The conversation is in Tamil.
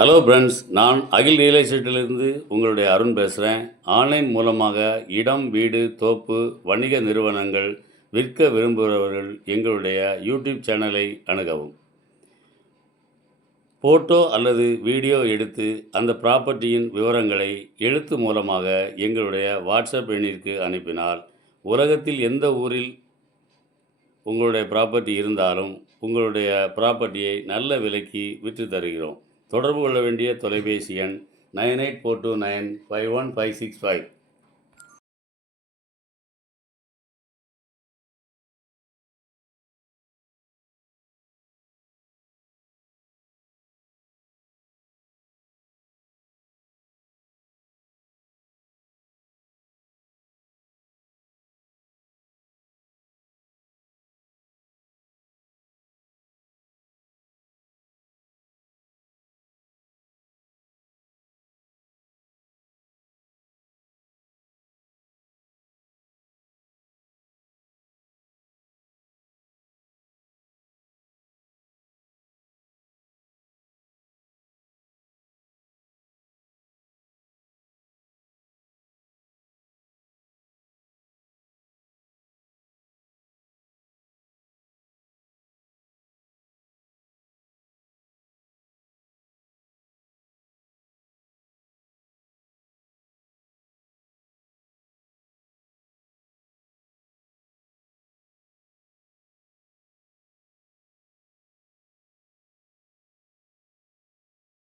ஹலோ ஃப்ரெண்ட்ஸ், நான் அகில் ரியல் எஸ்டேட்டிலிருந்து உங்களுடைய அருண் பேசுகிறேன். ஆன்லைன் மூலமாக இடம், வீடு, தோப்பு, வணிக நிறுவனங்கள் விற்க விரும்புகிறவர்கள் எங்களுடைய யூடியூப் சேனலை அணுகவும். ஃபோட்டோ அல்லது வீடியோ எடுத்து அந்த ப்ராப்பர்ட்டியின் விவரங்களை எழுத்து மூலமாக எங்களுடைய வாட்ஸ்அப் எண்ணிற்கு அனுப்பினால், உலகத்தில் எந்த ஊரில் உங்களுடைய ப்ராப்பர்ட்டி இருந்தாலும் உங்களுடைய ப்ராப்பர்ட்டியை நல்ல விலைக்கு விற்று தருகிறோம். தொடர்பு கொள்ள வேண்டிய தொலைபேசி எண் 9842951565.